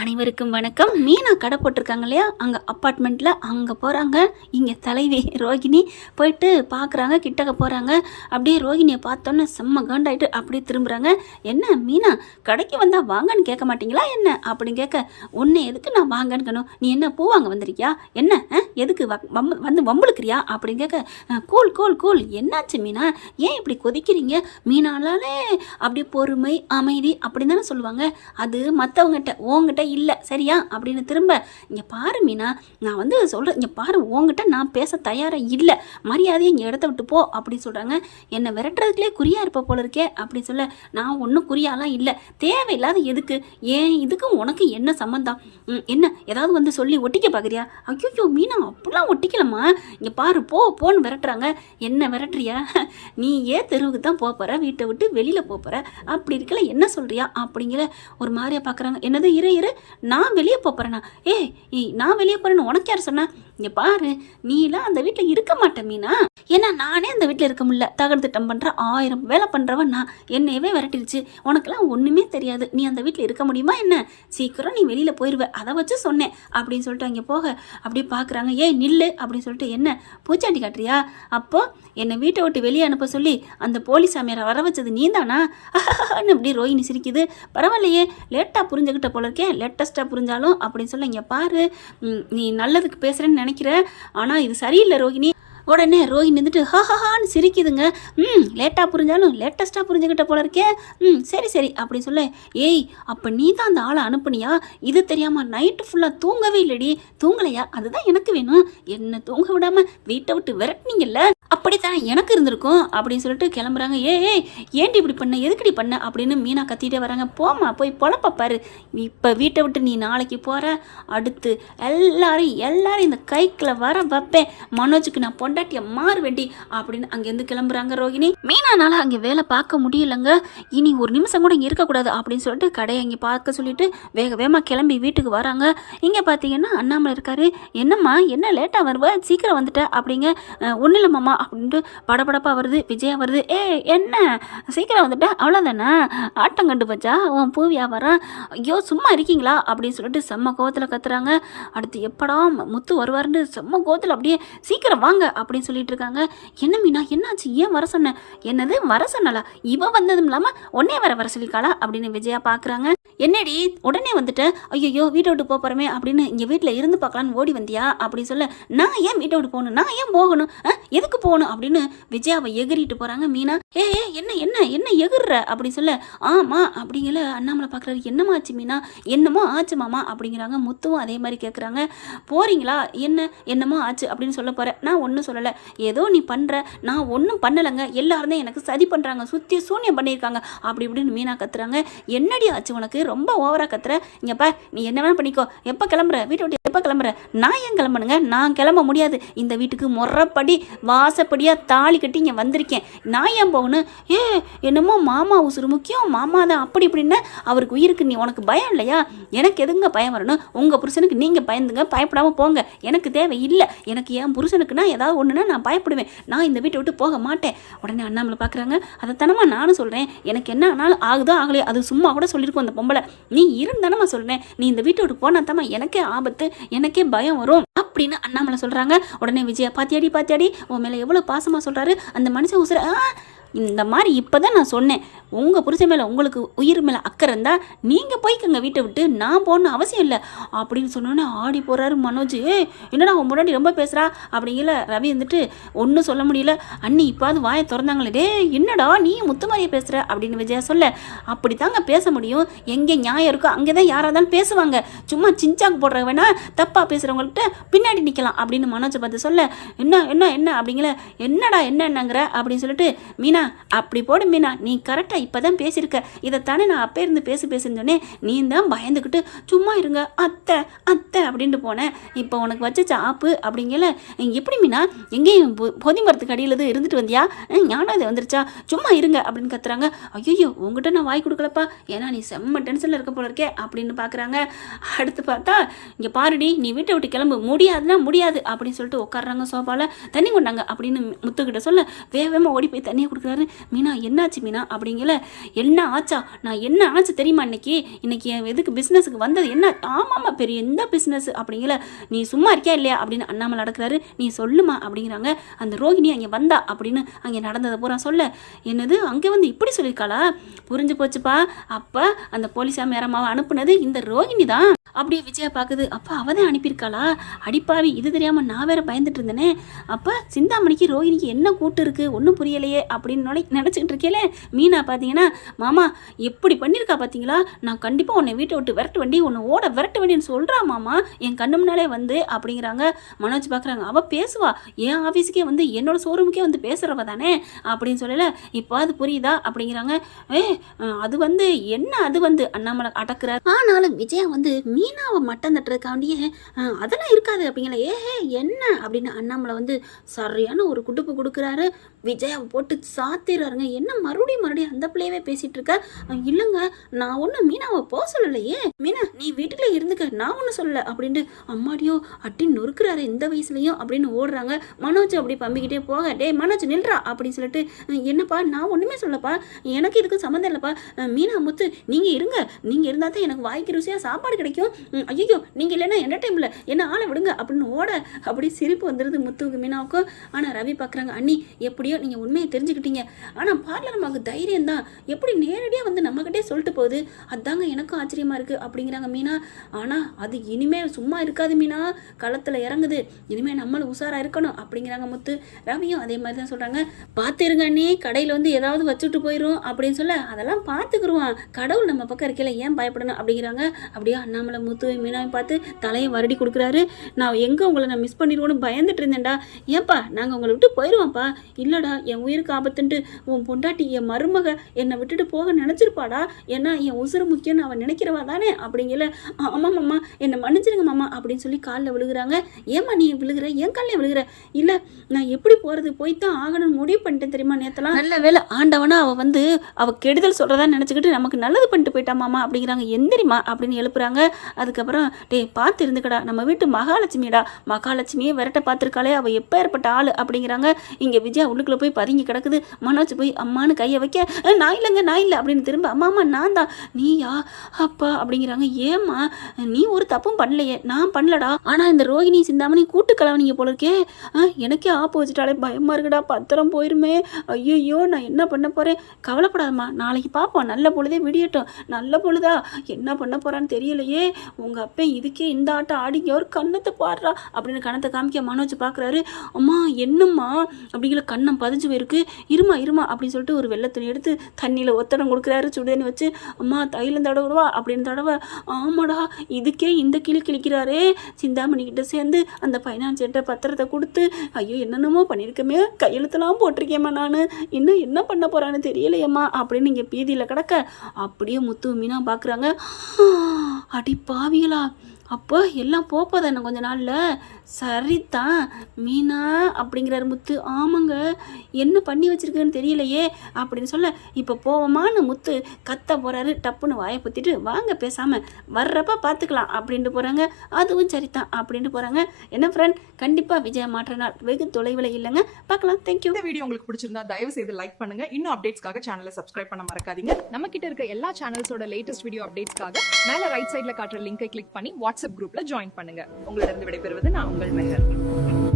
அனைவருக்கும் வணக்கம். மீனா கடை போட்டிருக்காங்க இல்லையா, அங்கே அப்பார்ட்மெண்ட்டில் அங்கே போகிறாங்க. இங்கே தலைவி ரோகிணி போயிட்டு பார்க்குறாங்க, கிட்டக்க போகிறாங்க. அப்படியே ரோகிணியை பார்த்தோன்னே செம்ம காண்டாயிட்டு அப்படியே திரும்புகிறாங்க. என்ன மீனா, கடைக்கு வந்தால் வாங்கன்னு கேட்க மாட்டிங்களா என்ன அப்படின்னு கேட்க, உன்னை எதுக்கு நான் வாங்கன்னுக்கணும், நீ என்ன பூ வாங்க வந்திருக்கியா என்ன, எதுக்கு வந்து வம்புழுக்கிறியா அப்படின்னு கேட்க, கூல் கூல் கூல், என்னாச்சு மீனா, ஏன் இப்படி கொதிக்கிறீங்க? மீனாலே அப்படி பொறுமை அமைதி அப்படின்னு தானே சொல்லுவாங்க. அது மற்றவங்ககிட்ட, உங்ககிட்ட இல்லை சரியா அப்படின்னு திரும்ப, இங்கே பாரு மீனா, நான் வந்து சொல்கிறேன், இங்கே பாரு, உங்ககிட்ட நான் பேச தயாராக இல்லை, மரியாதையை இங்கே இடத்த விட்டு போ அப்படின்னு சொல்கிறாங்க. என்னை விரட்டுறதுக்குள்ளே குறியாக இருப்ப போல இருக்கே அப்படின்னு சொல்ல, நான் ஒன்றும் குறியாலாம் இல்லை, தேவையில்லாத எதுக்கு, ஏன் இதுக்கும் உனக்கு என்ன சம்மந்தம், என்ன ஏதாவது வந்து சொல்லி ஒட்டிக்க பார்க்குறியா? ஐயோ மீனா, அப்படிலாம் ஒட்டிக்கலம்மா, இங்கே பாரு போன்னு விரட்டுறாங்க. என்ன விரட்டுறியா, நீ ஏன் தெருவுக்கு தான் போகிற, வீட்டை விட்டு வெளியில் போகிற, அப்படி இருக்கல என்ன சொல்கிறியா அப்படிங்கிற ஒரு மாதிரியாக பார்க்குறாங்க. என்னது இரு நான் வெளியே போகிறேண்ணா, நான் வெளியே போகிறேன்னு உனக்கு யார் சொன்னா? இங்கே பாரு, நீலாம் அந்த வீட்டில் இருக்க மாட்டேன் மீனா, ஏன்னா நானே அந்த வீட்டில் இருக்க முடியல, தகடு திட்டம் பண்ணுற 1000 வேலை பண்ணுறவன் நான், என்னையவே விரட்டிடுச்சு, உனக்கெல்லாம் ஒன்றுமே தெரியாது, நீ அந்த வீட்டில் இருக்க முடியுமா என்ன, சீக்கிரம் நீ வெளியில் போயிடுவ, அதை வச்சு சொன்னேன் அப்படின்னு சொல்லிட்டு அங்கே போக அப்படியே பார்க்குறாங்க. நில்லு அப்படின்னு சொல்லிட்டு, என்ன பூச்சாண்டி காட்டுறியா, அப்போ என்னை வீட்டை விட்டு வெளியே அனுப்ப சொல்லி அந்த போலீஸ் சாமியாரை வர வச்சது நீ தானா அப்படி ரோஹிணி சிரிக்குது. பரவாயில்லையே, லேட்டாக புரிஞ்சுக்கிட்ட போல இருக்கேன், லேட்டஸ்ட்டாக புரிஞ்சாலும் அப்படின்னு சொல்ல, இங்கே பாரு, நீ நல்லதுக்கு பேசுகிறேன்னு நினைக்கிற, ஆனால் இது சரியில்லை ரோஹிணி. உடனே ரோஹிணி இருந்துட்டு ஹான்னு சிரிக்குதுங்க. லேட்டாக புரிஞ்சாலும் லேட்டஸ்ட்டாக புரிஞ்சுக்கிட்ட போல இருக்கே, சரி அப்படின்னு சொல்ல, அப்போ நீ தான் அந்த ஆளை அனுப்புனியா, இது தெரியாமல் நைட்டு ஃபுல்லாக தூங்கவே இல்லடி, தூங்கலையா, அதுதான் எனக்கு வேணும், என்ன தூங்க விடாமல் வீட்டை விட்டு விரட்டினீங்கல்ல, அப்படித்தான் எனக்கு இருந்திருக்கும் அப்படின்னு சொல்லிட்டு கிளம்புறாங்க. ஏன்டி இப்படி பண்ண, எதுக்கடி பண்ண அப்படின்னு மீனா கத்திட்டே வராங்க. போம்மா போய் பொழப்பாரு, இப்போ வீட்டை விட்டு நீ நாளைக்கு போகிற, அடுத்து எல்லாரும் இந்த கைக்கில் வர வைப்பேன், மனோஜுக்கு நான் பொண்டாட்டியை மாறுவேண்டி அப்படின்னு அங்கேருந்து கிளம்புறாங்க ரோஹிணி. மீனானால அங்கே வேலை பார்க்க முடியலங்க, இனி ஒரு நிமிஷம் கூட இங்கே இருக்கக்கூடாது அப்படின்னு சொல்லிட்டு கடையை அங்கே பார்க்க சொல்லிட்டு வேகமாக கிளம்பி வீட்டுக்கு வராங்க. இங்கே பார்த்தீங்கன்னா அண்ணாமலை இருக்காரு. என்னம்மா என்ன லேட்டாக வருவ, சீக்கிரம் வந்துட்ட அப்படிங்க. ஒன்றும் இல்லை மாமா அப்படின்ட்டு படபடப்பாக வருது. விஜயா வருது. என்ன சீக்கிரம் வந்துட்ட, அவ்வளோதானே, ஆட்டம் கண்டு போச்சா உன் பூ வியாபாரம், ஐயோ சும்மா இருக்கீங்களா அப்படின்னு சொல்லிட்டு செம்ம கோவத்தில் கத்துறாங்க. அடுத்து எப்படா முத்து வருவாருன்னு செம்ம கோவத்தில் அப்படியே சீக்கிரம் வாங்க அப்படின்னு சொல்லிட்டு இருக்காங்க. என்ன மீனா, என்னாச்சு, ஏன் வர சொன்ன? என்னது வர சொன்னாலா, இவ வந்ததும் இல்லாமல் ஒன்னே வர சொல்லிக்காளா அப்படின்னு விஜயா பார்க்குறாங்க. என்னடி உடனே வந்துட்டு, ஐயோ வீட்டை விட்டு போகிறோமே அப்படின்னு இங்கே வீட்டில் இருந்து பார்க்கலான்னு ஓடி வந்தியா அப்படின்னு சொல்ல, நான் ஏன் வீட்டை விட்டு போகணும், நான் ஏன் போகணும், எதுக்கு போகணும் அப்படின்னு விஜயாவை எகிரிட்டு போகிறாங்க மீனா. என்ன எகிர்ற அப்படின்னு சொல்ல, ஆமாம் அப்படிங்கல அண்ணாமலை பார்க்குறாரு. என்னமா ஆச்சு மீனா, என்னமோ ஆச்சு மாமா அப்படிங்கிறாங்க. முத்துவும் அதே மாதிரி கேட்குறாங்க. போகிறீங்களா, என்னமோ ஆச்சு அப்படின்னு சொல்ல போகிறேன், நான் ஒன்றும் சொல்லலை, ஏதோ நீ பண்ணுற, நான் ஒன்றும் பண்ணலைங்க, எல்லாருமே எனக்கு சதி பண்ணுறாங்க, சுற்றி சூன்யம் பண்ணியிருக்காங்க அப்படி இப்படின்னு மீனா கத்துறாங்க. என்னடி ஆச்சு உனக்கு, ரொம்ப ஓவராக கத்துற, இங்கே பா நீ என்ன வேணா பண்ணிக்கோ, எப்போ கிளம்புற, வீட்டை விட்டு எப்போ கிளம்புற? நான் ஏன் கிளம்பணுங்க, நான் கிளம்ப முடியாது, இந்த வீட்டுக்கு முறைப்படி வாசப்படியாக தாலி கட்டி இங்கே வந்திருக்கேன், நான் ஏன் போகணும்? என்னமோ மாமா உசுறு முக்கியம், மாமா தான் அப்படி இப்படின்னு அவருக்கு உயிருக்கு நீ உனக்கு பயம் இல்லையா? எனக்கு எதுங்க பயம் வரணும், உங்கள் புருஷனுக்கு நீங்கள் பயந்துங்க, பயப்படாமல் போங்க, எனக்கு தேவை இல்லை, எனக்கு என் புருஷனுக்குன்னா ஏதாவது ஒன்றுனா நான் பயப்படுவேன், நான் இந்த வீட்டை விட்டு போக மாட்டேன். உடனே அண்ணாமலை பார்க்குறாங்க. அதைத்தானமா நானும் சொல்கிறேன், எனக்கு என்ன ஆனாலும் ஆகுதோ ஆகலையோ, அது சும்மா கூட சொல்லியிருக்கோம் அந்த பொம்பளை, நீ இருந்தானம்மா சொல்கிறேன், நீ இந்த வீட்டை விட்டு போனா தாம்மா எனக்கே ஆபத்து, எனக்கே பயம் வரும் அப்படின்னு அண்ணாமலை சொல்கிறாங்க. உடனே விஜயா, பாத்தியாடி உன் மேலே எவ்வளோ பாசமாக சொல்கிறாரு அந்த மனுஷன் உசுர, இந்த மாதிரி இப்போ தான் நான் சொன்னேன், உங்கள் புருஷன் மேலே உங்களுக்கு உயிர் மேலே அக்கறை இருந்தால் நீங்கள் போய்க்கங்க வீட்டை விட்டு, நான் போகணும் அவசியம் இல்லை அப்படின்னு சொன்னோன்னே ஆடி போகிறாரு மனோஜ். என்னடா உன் முன்னாடி ரொம்ப பேசுகிறா அப்படிங்கல ரவி வந்துட்டு ஒன்றும் சொல்ல முடியல. அண்ணி இப்போது வாயை திறந்தாங்களே, என்னடா நீ முத்து மாதிரியே பேசுகிற அப்படின்னு விஜயா சொல்ல, அப்படி தாங்க பேச முடியும், எங்கே நியாயம் இருக்கோ அங்கே தான் யாராக இருந்தாலும் பேசுவாங்க, சும்மா சிஞ்சாக்கு போடுற வேணா தப்பாக பேசுகிறவங்கள்ட்ட பின்னாடி நிற்கலாம் அப்படின்னு மனோஜை பார்த்து சொல்ல, என்ன அப்படிங்கல, என்னங்கிற அப்படின்னு சொல்லிட்டு, மீனா அப்படி போடு மீனா, நீ கரெக்டாக இப்போ தான் பேசியிருக்க, இதைத்தானே நான் அப்போ இருந்து பேசுன்னு சொன்னேன், நீ தான் பயந்துக்கிட்டு சும்மா இருங்க அத்தை அப்படின்ட்டு போனேன், இப்போ உனக்கு வச்ச ஆப்பு அப்படிங்கல, எப்படி மீனா எங்கேயும் பொதி மரத்துக்கு அடியில் இருந்துட்டு வந்தியா, ஞானம் இது வந்துருச்சா, சும்மா இருங்க அப்படின்னு கத்துறாங்க. ஐயோ உங்ககிட்ட நான் வாய் கொடுக்கலப்பா, ஏன்னா நீ செம்ம டென்ஷனில் இருக்க போல இருக்கே அப்படின்னு பார்க்குறாங்க. அடுத்து பார்த்தா, இங்கே பாருடி நீ வீட்டை விட்டு கிளம்பு, முடியாதுன்னா முடியாது அப்படின்னு சொல்லிட்டு உட்காடுறாங்க. சோஃபாவில் தண்ணி கொண்டாங்க அப்படின்னு முத்துக்கிட்ட சொல்ல, வேகமாக ஓடி போய் தண்ணியை கொடுக்குறாரு. கேட்குறாரு. மீனா என்னாச்சு மீனா அப்படிங்கல. என்ன ஆச்சா? நான் என்ன ஆச்சு தெரியுமா இன்னைக்கு என் எதுக்கு பிஸ்னஸுக்கு வந்தது என்ன? ஆமாம்மா பெரிய எந்த பிஸ்னஸ் அப்படிங்கல. நீ சும்மா இருக்கியா இல்லையா அப்படின்னு அண்ணாமலை நடக்கிறாரு. நீ சொல்லுமா அப்படிங்கிறாங்க. அந்த ரோகிணி அங்கே வந்தா அப்படின்னு அங்கே நடந்ததை பூரா சொல்ல, என்னது அங்கே வந்து இப்படி சொல்லியிருக்காளா? புரிஞ்சு போச்சுப்பா. அப்போ அந்த போலீஸ் அம்மாவை அனுப்புனது இந்த ரோகிணி தான். அப்படியே விஜயா பார்க்குது. அப்போ அவ தான் அனுப்பியிருக்காளா? அடிப்பாவி, இது தெரியாமல் நான் வேற பயந்துட்டு இருந்தேனே. அப்போ சிந்தாமணிக்கு ரோகிணிக்கு என்ன கூட்டு இருக்கு ஒன்றும் புரியலையே அப்படின்னு நினச்சிக்கிட்டு இருக்கேலே. மீனா பார்த்தீங்கன்னா, மாமா எப்படி பண்ணியிருக்கா பார்த்தீங்களா? நான் கண்டிப்பாக உன்னை வீட்டை விட்டு விரட்டு வண்டி உன்னை ஓட விரட்டு வண்டின்னு சொல்கிறா மாமா, என் கண்ணு முன்னாலே வந்து அப்படிங்கிறாங்க. மனோஜ் பார்க்குறாங்க. அவள் பேசுவா, என் ஆஃபீஸுக்கே வந்து என்னோட ஷோரூமுக்கே வந்து பேசுகிறவ தானே அப்படின்னு சொல்லலை. இப்போ அது புரியுதா அப்படிங்கிறாங்க. அது வந்து என்ன, அது வந்து அண்ணாமலை அடக்குறாரு. ஆனாலும் விஜயா வந்து மீனாவை மட்டம் தட்டுறதுக்காண்டியே அதெல்லாம் இருக்காது அப்படிங்களா. என்ன அப்படின்னு அண்ணாமலை வந்து சரியான ஒரு குடுப்பு கொடுக்குறாரு. விஜயாவை போட்டு சாத்திடுறாருங்க. என்ன மறுபடியும் அந்த பிள்ளையவே பேசிட்டு இருக்க? இல்லைங்க, நான் ஒன்றும் மீனாவை போக சொல்லலையே. மீனா நீ வீட்டுக்குள்ளே இருந்துக்க, நான் ஒன்றும் சொல்லலை அப்படின்ட்டு அம்மாடியோ அட்டி நொறுக்குறாரு இந்த வயசுலையும் அப்படின்னு ஓடுறாங்க. மனோஜ் அப்படி பம்பிக்கிட்டே போக, டே மனோஜ் நில்றா அப்படின்னு சொல்லிட்டு, என்னப்பா நான் ஒன்றுமே சொல்லப்பா, எனக்கு இதுக்கும் சம்மந்தம் இல்லைப்பா. மீனா முத்து நீங்கள் இருங்க, நீங்கள் இருந்தால் தான் எனக்கு வாய்க்கு ருசியாக சாப்பாடு கிடைக்கும். ஐயோ நீங்கள் இல்லைன்னா என்டர்டைமில் என்ன ஆளை விடுங்க அப்படின்னு ஓட அப்படி சிரிப்பு வந்துடுது முத்துவுக்கு மீனாவுக்கும். ஆனால் ரவி பார்க்குறாங்க. அண்ணி எப்படியோ நீங்கள் உண்மையை தெரிஞ்சுக்கிட்டீங்க, ஆனால் பார்லர் நமக்கு தைரியம் தான், எப்படி நேரடியாக வந்து நம்மக்கிட்டே சொல்லிட்டு போகுது, அதாங்க எனக்கும் ஆச்சரியமாக இருக்குது அப்படிங்கிறாங்க மீனா. ஆனால் அது இனிமேல் சும்மா இருக்காது மீனா, களத்தில் இறங்குது, இனிமேல் நம்மளும் உஷாராக இருக்கணும் அப்படிங்கிறாங்க முத்து. ரவியும் அதே மாதிரி தான் சொல்கிறாங்க. பார்த்துருங்க அண்ணி, கடையில் வந்து ஏதாவது வச்சுட்டு போயிடும் அப்படின்னு சொல்ல, அதெல்லாம் பார்த்துக்குருவான், கடவுள் நம்ம பக்கம் இருக்கல, ஏன் பயப்படணும் அப்படிங்கிறாங்க. அப்படியே அண்ணாமலை முத்துவை மீனாவை பார்த்து தலையை வருடி கொடுக்குறாரு. நான் எங்கே உங்களை நான் மிஸ் பண்ணிடுவோன்னு பயந்துட்டு இருந்தேன்டா. ஏப்பா நாங்கள் உங்களை விட்டு போயிடுவோம்ப்பா. இல்லைடா என் உயிருக்கு ஆபத்துன்ட்டு உன் பொண்டாட்டி என் மருமக என்னை விட்டுட்டு போக நினச்சிருப்பாடா, ஏன்னா என் உசுறு முக்கியம்னு அவன் நினைக்கிறவா தானே அப்படிங்கல. ஆமாம் மாமா என்னை மன்னிச்சிருங்க மாமா அப்படின்னு சொல்லி காலில் விழுகிறாங்க. ஏம்மா நீ விழுகிற, என் காலில் விழுகிற? இல்லை நான் எப்படி போகிறது, போய்த்தான் ஆகணும்னு முடிவு பண்ணிட்டேன் தெரியுமா நேற்றுலாம். நல்ல வேலை ஆண்டவனா அவள் வந்து அவள் கெடுதல் சொல்கிறதா நினச்சிக்கிட்டு நமக்கு நல்லது பண்ணிட்டு போயிட்டா மாமா அப்படிங்கிறாங்க. எந்திரிமா அப்படின்னு எழுப்புறாங்க. அதுக்கப்புறம் டே பார்த்து இருந்துக்கடா, நம்ம வீட்டு மகாலட்சுமிடா, மகாலட்சுமியே விரட்ட பார்த்துருக்காளே, அவள் எப்போ ஏற்பட்ட ஆள் அப்படிங்கிறாங்க. இங்கே விஜயா உள்ளுக்குள்ளே போய் பதுங்கி கிடக்குது. மனோஜ் போய் அம்மானு கையை வைக்க, நான் இல்லைங்க நான் இல்லை அப்படின்னு திரும்ப, அம்மா அம்மா நான் தான். நீயா அப்பா அப்படிங்கிறாங்க. ஏம்மா நீ ஒரு தப்பும் பண்ணலையே, நான் பண்ணலடா, ஆனால் இந்த ரோகிணி சிந்தாமணி கூட்டு கலவனிங்க போல இருக்கே, எனக்கே ஆப்போசிட்டாலே பயமாக இருக்குடா, பத்திரம் போயிருமே, ஐயோ நான் என்ன பண்ண போகிறேன். கவலைப்படாதம்மா, நாளைக்கு பார்ப்போம், நல்ல பொழுதே விடியட்டும். நல்ல பொழுதா என்ன பண்ண போகிறான்னு தெரியலையே, உங்கள் அப்பா இதுக்கே இந்த ஆட்டம் ஆடிங்க, ஒரு கண்ணத்தை பாடுறா அப்படின்னு கண்ணத்தை காமிக்க மனோஜ் பார்க்குறாரு. அம்மா என்னம்மா அப்படிங்கிற கண்ணம் பதிஞ்சு போயிருக்கு, இருமா அப்படின்னு சொல்லிட்டு ஒரு வெள்ளை துணி எடுத்து தண்ணியில் ஒத்தடம் கொடுக்குறாரு. சுடுதண்ணி வச்சு, அம்மா தைலம் தடவுடுவா அப்படின்னு தடவை. ஆமாடா இதுக்கே இந்த கிழிக்கிறாரே. சிந்தாமணிக்கிட்ட சேர்ந்து அந்த ஃபைனான்ஸ் என்ற பத்திரத்தை கொடுத்து, ஐயோ என்னென்னமோ பண்ணியிருக்கமே, கையெழுத்தெல்லாம் போட்டிருக்கேம்மா நான், இன்னும் என்ன பண்ண போகிறான்னு தெரியலையம்மா அப்படின்னு இங்கே பீதியில் கிடக்க. அப்படியே முத்து மீனா பார்க்குறாங்க. அடி பாவிகளா, அப்போ எல்லாம் போப்போதா என்ன கொஞ்ச நாளில். சரிதான் மீனா அப்படிங்கிறாரு முத்து. ஆமாங்க என்ன பண்ணி வச்சிருக்குன்னு தெரியலையே அப்படின்னு சொல்ல, இப்போ போவோமான்னு முத்து கத்த போகிறாரு. டப்புன்னு வாயை பற்றிட்டு, வாங்க பேசாமல் வர்றப்ப பார்த்துக்கலாம் அப்படின்ட்டு போகிறாங்க. அதுவும் சரிதான் அப்படின்ட்டு போகிறாங்க. என்ன ஃப்ரெண்ட், கண்டிப்பாக விஜயா மாற்ற நாள் வெகு தொலைவில் இல்லைங்க. பார்க்கலாம். தேங்க்யூ. இந்த வீடியோ உங்களுக்கு பிடிச்சிருந்தா தயவு செய்து லைக் பண்ணுங்க. இன்னும் அப்டேட்ஸ்க்காக சேனலை சப்ஸ்கிரைப் பண்ண மறக்காதீங்க. நம்ம கிட்ட இருக்க எல்லா சேனல்ஸோட லேட்டஸ்ட் வீடியோ அப்டேட்ஸ்க்காக மேல ரைட் சைட்ல காட்டுற லிங்கை கிளிக் பண்ணி வாட்ஸ்அப் குரூப்ல ஜாயின் பண்ணுங்க. உங்களிடம் விடைபெறுவது நான் உங்கள் மெஹர்.